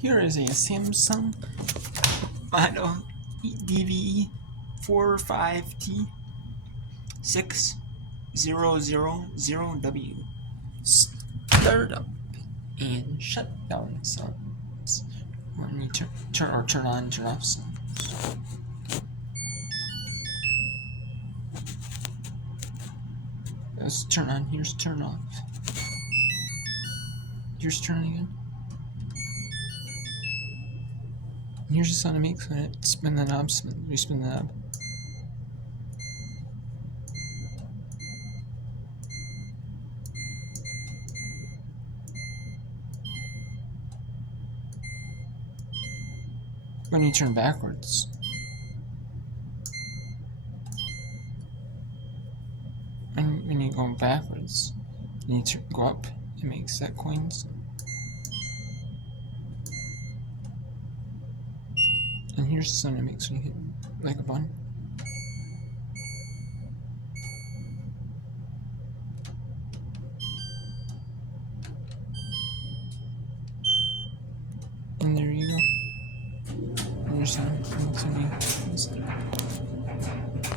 Here is a Samsung model DVE45T6000W. Startup and shutdown sounds. When you turn on, turn off sounds. Let's turn on. Here's turn off. Here's turn again. And here's the sound it makes when it spin the knob. We spin the knob. When you turn backwards. And when you go backwards, and you go up, it makes that coins. And here's the sound it makes when you hit like a button. And there you go. And your sound.